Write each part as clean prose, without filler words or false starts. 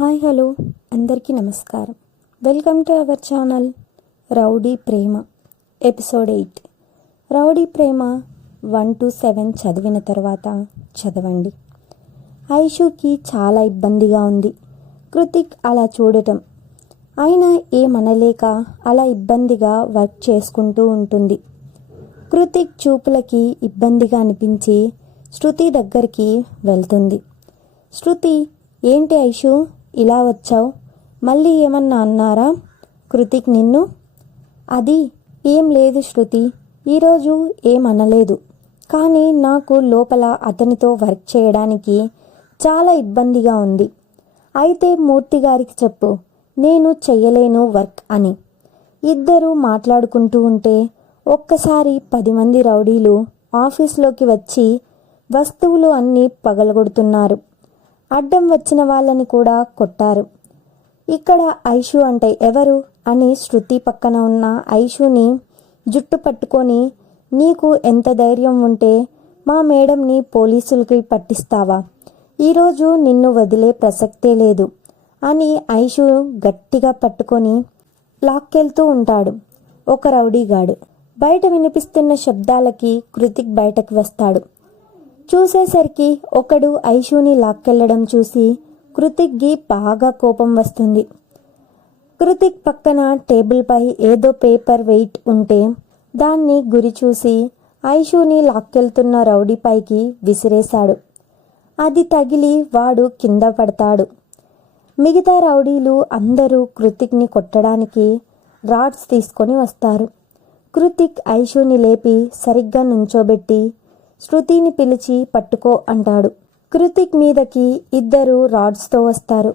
Hi hello అందరికీ నమస్కారం. Welcome to our channel rowdy Prema episode 8. Rowdy Prema 1 to 7 చదివిన తర్వాత చదవండి. ఐషుకి చాలా ఇబ్బందిగా ఉంది కృతిక్ అలా చూడటం. అయినా ఏమనలేక అలా ఇబ్బందిగా వర్క్ చేసుకుంటూ ఉంటుంది. కృతిక్ చూపులకి ఇబ్బందిగా అనిపించి శృతి దగ్గరికి వెళ్తుంది. శృతి, ఏంటి ఐషు ఇలా వచ్చావు? మళ్ళీ ఏమన్నా అన్నారా కృతిక్ నిన్ను? అది ఏం లేదు శృతి, ఈరోజు ఏమనలేదు. కానీ నాకు లోపల అతనితో వర్క్ చేయడానికి చాలా ఇబ్బందిగా ఉంది. అయితే మూర్తి గారికి చెప్పు, నేను చెయ్యలేను వర్క్ అని. ఇద్దరు మాట్లాడుకుంటూ ఉంటే ఒక్కసారి 10 మంది రౌడీలు ఆఫీస్లోకి వచ్చి వస్తువులు అన్నీ పగలగొడుతున్నారు. అడ్డం వచ్చిన వాళ్ళని కూడా కొట్టారు. ఇక్కడ ఐషు అంటే ఎవరు అని శృతి పక్కన ఉన్న ఐషుని జుట్టు పట్టుకొని, నీకు ఎంత ధైర్యం ఉంటే మా మేడంని పోలీసులకి పట్టిస్తావా? ఈరోజు నిన్ను వదిలే ప్రసక్తే లేదు అని ఐషు గట్టిగా పట్టుకొని లాక్కెళ్తూ ఉంటాడు ఒక రౌడీగాడు. బయట వినిపిస్తున్న శబ్దాలకి కృతిక్ బయటకు వస్తాడు. చూసేసరికి ఒకడు ఐషుని లాక్కెళ్లడం చూసి కృతిక్కి బాగా కోపం వస్తుంది. కృతిక్ పక్కన టేబుల్పై ఏదో పేపర్ వెయిట్ ఉంటే దాన్ని గురి చూసి ఐషుని లాక్కెళ్తున్న రౌడీపైకి విసిరేశాడు. అది తగిలి వాడు కింద పడతాడు. మిగతా రౌడీలు అందరూ కృతిక్ని కొట్టడానికి రాడ్స్ తీసుకొని వస్తారు. కృతిక్ ఐషుని లేపి సరిగ్గా నుంచోబెట్టి శృతిని పిలిచి పట్టుకో అంటాడు. కృతిక్ మీదకి ఇద్దరు రాడ్స్తో వస్తారు.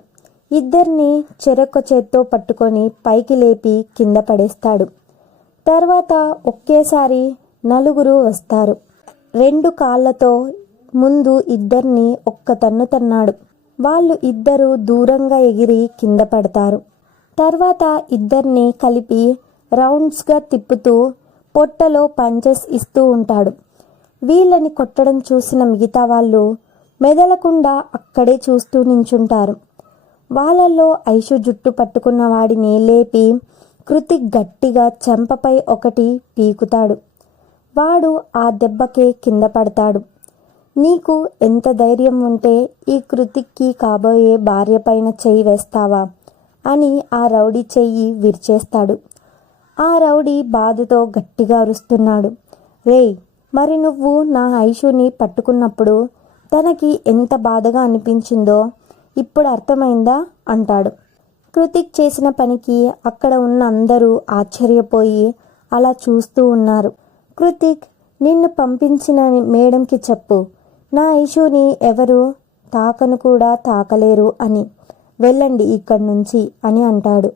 ఇద్దరిని చెరొక్క చేత్తో పట్టుకొని పైకి లేపి కింద పడేస్తాడు. తర్వాత ఒకేసారి 4 వస్తారు. 2 కాళ్ళతో ముందు ఇద్దరిని ఒక్క తన్ను తన్నాడు. వాళ్ళు ఇద్దరు దూరంగా ఎగిరి కింద పడతారు. తర్వాత ఇద్దరిని కలిపి రౌండ్స్గా తిప్పుతూ పొట్టలో పంచెస్ ఇస్తూ ఉంటాడు. వీళ్ళని కొట్టడం చూసిన మిగతా వాళ్ళు మెదలకుండా అక్కడే చూస్తూ నించుంటారు. వాళ్ళల్లో ఐషు జుట్టు పట్టుకున్న వాడిని లేపి కృతిక్ గట్టిగా చెంపపై ఒకటి పీకుతాడు. వాడు ఆ దెబ్బకే కింద పడతాడు. నీకు ఎంత ధైర్యం ఉంటే ఈ కృతిక్కి కాబోయే భార్య పైన చెయ్యి వేస్తావా అని ఆ రౌడీ చెయ్యి విరిచేస్తాడు. ఆ రౌడీ బాధతో గట్టిగా అరుస్తున్నాడు. రేయ్, మరి నువ్వు నా ఐషుని పట్టుకున్నప్పుడు తనకి ఎంత బాధగా అనిపించిందో ఇప్పుడు అర్థమైందా అంటాడు. కృతిక్ చేసిన పనికి అక్కడ ఉన్న అందరూ ఆశ్చర్యపోయి అలా చూస్తూ ఉన్నారు. కృతిక్, నిన్ను పంపించిన మేడంకి చెప్పు, నా ఐషుని ఎవరు తాకను కూడా తాకలేరు అని. వెళ్ళండి ఇక్కడి నుంచి అని అంటాడు.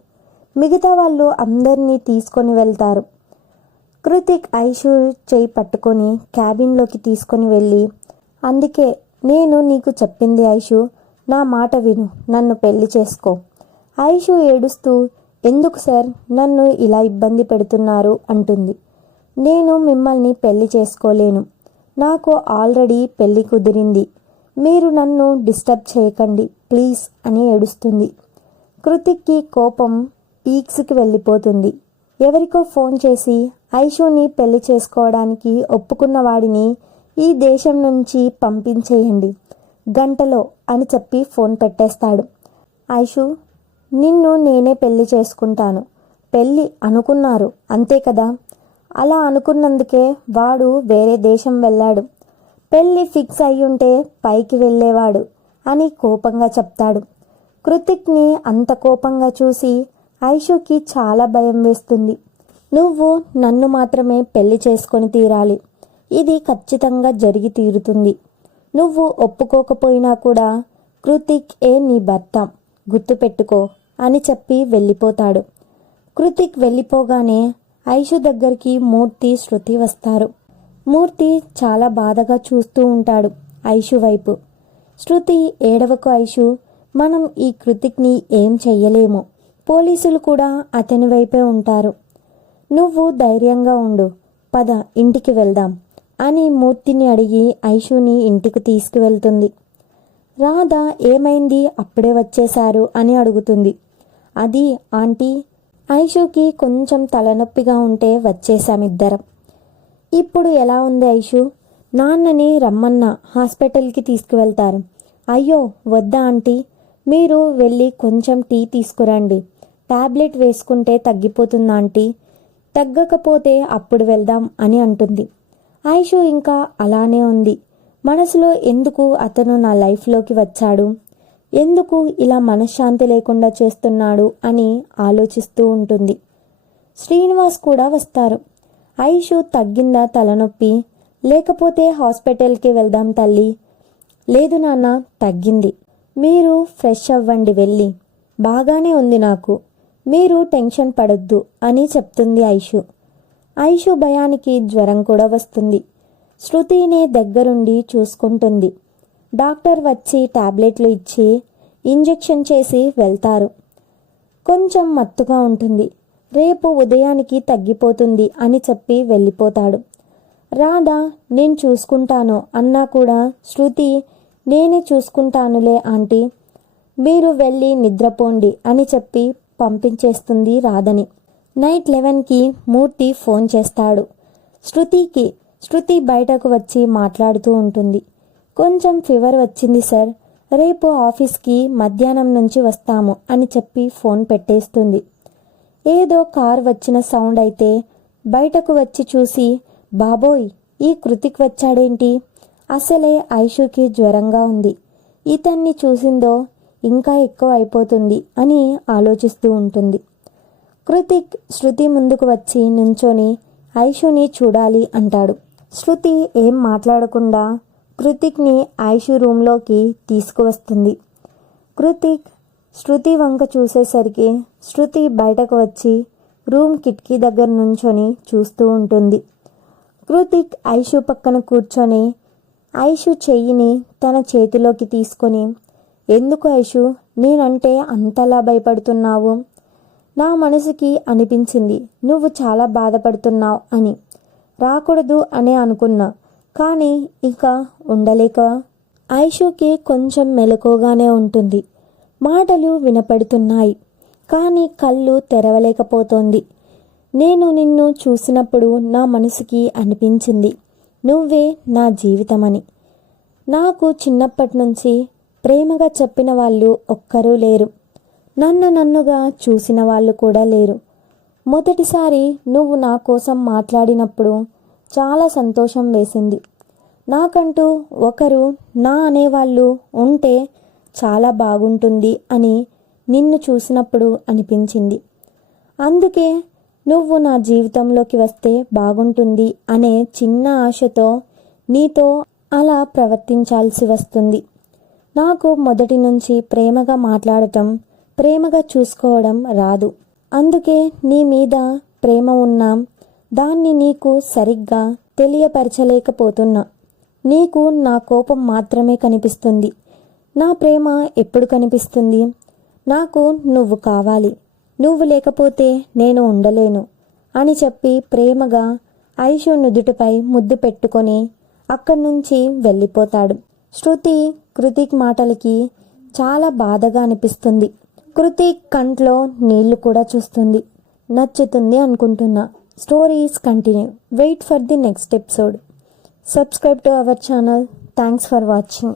మిగతా వాళ్ళు అందరినీ తీసుకొని వెళ్తారు. కృతిక్ ఐషు చేయి పట్టుకొని క్యాబిన్లోకి తీసుకొని వెళ్ళి, అందుకే నేను నీకు చెప్పింది ఐషు, నా మాట విను, నన్ను పెళ్లి చేసుకో. ఐషు ఏడుస్తూ, ఎందుకు సార్ నన్ను ఇలా ఇబ్బంది పెడుతున్నారు అంటుంది. నేను మిమ్మల్ని పెళ్లి చేసుకోలేను, నాకు ఆల్రెడీ పెళ్లి కుదిరింది, మీరు నన్ను డిస్టర్బ్ చేయకండి ప్లీజ్ అని ఏడుస్తుంది. కృతిక్కి కోపం పీక్స్కి వెళ్ళిపోతుంది. ఎవరికో ఫోన్ చేసి ఐషుని పెళ్లి చేసుకోవడానికి ఒప్పుకున్న వాడిని ఈ దేశం నుంచి పంపించేయండి గంటలో అని చెప్పి ఫోన్ పెట్టేస్తాడు. ఐషు, నిన్ను నేనే పెళ్లి చేసుకుంటాను. పెళ్ళి అనుకున్నారు అంతే కదా, అలా అనుకున్నందుకే వాడు వేరే దేశం వెళ్ళాడు. పెళ్ళి ఫిక్స్ అయ్యుంటే పైకి వెళ్ళేవాడు అని కోపంగా చెప్తాడు. కృతిక్ని అంత కోపంగా చూసి ఐషుకి చాలా భయం వేస్తుంది. నువ్వు నన్ను మాత్రమే పెళ్లి చేసుకొని తీరాలి, ఇది ఖచ్చితంగా జరిగి తీరుతుంది. నువ్వు ఒప్పుకోకపోయినా కూడా కృతిక్ నీ భర్త, గుర్తుపెట్టుకో అని చెప్పి వెళ్ళిపోతాడు. కృతిక్ వెళ్ళిపోగానే ఐషు దగ్గరికి మూర్తి, శృతి వస్తారు. మూర్తి చాలా బాధగా చూస్తూ ఉంటాడు ఐషు వైపు. శృతి, ఏడవకు ఐషు, మనం ఈ కృతిక్ని ఏం చెయ్యలేము, పోలీసులు కూడా అతని వైపే ఉంటారు, నువ్వు ధైర్యంగా ఉండు, పద ఇంటికి వెళ్దాం అని మూర్తిని అడిగి ఐషుని ఇంటికి తీసుకువెళ్తుంది. రాధ ఏమైంది అప్పుడే వచ్చేశారు అని అడుగుతుంది. అది ఆంటీ, ఐషుకి కొంచెం తలనొప్పిగా ఉంటే వచ్చేసామిద్దరం. ఇప్పుడు ఎలా ఉంది ఐషు? నాన్నని రమ్మన్నా హాస్పిటల్కి తీసుకువెళ్తారు. అయ్యో వద్దా ఆంటీ, మీరు వెళ్ళి కొంచెం టీ తీసుకురండి. టాబ్లెట్ వేసుకుంటే తగ్గిపోతుందా ఆంటీ? తగ్గకపోతే అప్పుడు వెళ్దాం అని అంటుంది. ఐషు ఇంకా అలానే ఉంది. మనసులో ఎందుకు అతను నా లైఫ్లోకి వచ్చాడు, ఎందుకు ఇలా మనశ్శాంతి లేకుండా చేస్తున్నాడు అని ఆలోచిస్తూ ఉంటుంది. శ్రీనివాస్ కూడా వస్తారు. ఐషు తగ్గిందా తలనొప్పి? లేకపోతే హాస్పిటల్కి వెళ్దాం తల్లి. లేదు నాన్న, తగ్గింది. మీరు ఫ్రెష్ అవ్వండి వెళ్ళి. బాగానే ఉంది నాకు, మీరు టెన్షన్ పడొద్దు అని చెప్తుంది ఐషు. ఐషు భయానికి జ్వరం కూడా వస్తుంది. శృతిని దగ్గరుండి చూసుకుంటుంది. డాక్టర్ వచ్చి టాబ్లెట్లు ఇచ్చి ఇంజెక్షన్ చేసి వెళ్తారు. కొంచెం మత్తుగా ఉంటుంది. రేపు ఉదయానికి తగ్గిపోతుంది అని చెప్పి వెళ్ళిపోతాడు. రాధ నేను చూసుకుంటాను అన్నా కూడా శృతి నేనే చూసుకుంటానులే ఆంటీ, మీరు వెళ్ళి నిద్రపోండి అని చెప్పి పంపించేస్తుంది రాధని. నైట్ 11కి మూర్తి ఫోన్ చేస్తాడు శృతికి. శృతి బయటకు వచ్చి మాట్లాడుతూ ఉంటుంది. కొంచెం ఫీవర్ వచ్చింది సార్, రేపు ఆఫీస్కి మధ్యాహ్నం నుంచి వస్తాము అని చెప్పి ఫోన్ పెట్టేస్తుంది. ఏదో కార్ వచ్చిన సౌండ్ అయితే బయటకు వచ్చి చూసి, బాబోయ్ ఈ కృతిక్ వచ్చాడేంటి? అసలే ఐషుకి జ్వరంగా ఉంది, ఇతన్ని చూసిందో ఇంకా ఎక్కువ అయిపోతుంది అని ఆలోచిస్తూ ఉంటుంది. కృతిక్ శృతి ముందుకు వచ్చి నుంచొని ఐషుని చూడాలి అంటాడు. శృతి ఏం మాట్లాడకుండా కృతిక్ని ఐషు రూమ్లోకి తీసుకువస్తుంది. కృతిక్ శృతి వంక చూసేసరికి శృతి బయటకు వచ్చి రూమ్ కిటికీ దగ్గర నుంచొని చూస్తూ ఉంటుంది. కృతిక్ ఐషు పక్కన కూర్చొని ఐషు చెయ్యిని తన చేతిలోకి తీసుకొని, ఎందుకు ఐషు నేనంటే అంతలా భయపడుతున్నావు? నా మనసుకి అనిపించింది నువ్వు చాలా బాధపడుతున్నావు అని. రాకూడదు అనే అనుకున్నా, కానీ ఇక ఉండలేక. ఐషుకి కొంచెం మెలకుగానే ఉంటుంది. మాటలు వినపడుతున్నాయి, కానీ కళ్ళు తెరవలేకపోతోంది. నేను నిన్ను చూసినప్పుడు నా మనసుకి అనిపించింది నువ్వే నా జీవితమని. నాకు చిన్నప్పటి నుంచి ప్రేమగా చెప్పిన వాళ్ళు ఒక్కరూ లేరు, నన్నుగా చూసిన వాళ్ళు కూడా లేరు. మొదటిసారి నువ్వు నా కోసం మాట్లాడినప్పుడు చాలా సంతోషం వేసింది. నాకంటూ ఒకరు నా అనేవాళ్ళు ఉంటే చాలా బాగుంటుంది అని నిన్ను చూసినప్పుడు అనిపించింది. అందుకే నువ్వు నా జీవితంలోకి వస్తే బాగుంటుంది అనే చిన్న ఆశతో నీతో అలా ప్రవర్తించాల్సి వస్తుంది. నాకు మొదటి నుంచి ప్రేమగా మాట్లాడటం, ప్రేమగా చూసుకోవడం రాదు. అందుకే నీ మీద ప్రేమ ఉన్నా దాన్ని నీకు సరిగ్గా తెలియపరచలేకపోతున్నా. నీకు నా కోపం మాత్రమే కనిపిస్తుంది. నా ప్రేమ ఎప్పుడు కనిపిస్తుంది? నాకు నువ్వు కావాలి, నువ్వు లేకపోతే నేను ఉండలేను అని చెప్పి ప్రేమగా ఐషు నుదుటిపై ముద్దు పెట్టుకొని అక్కడి నుంచి వెళ్ళిపోతాడు. శృతి కృతిక్ మాటలకి చాలా బాధగా అనిపిస్తుంది. కృతిక్ కంట్లో నీళ్లు కూడా చూస్తుంది. నచ్చుతుంది అనుకుంటున్నా. Stories continue. Wait for the next episode. Subscribe to our channel. Thanks for watching.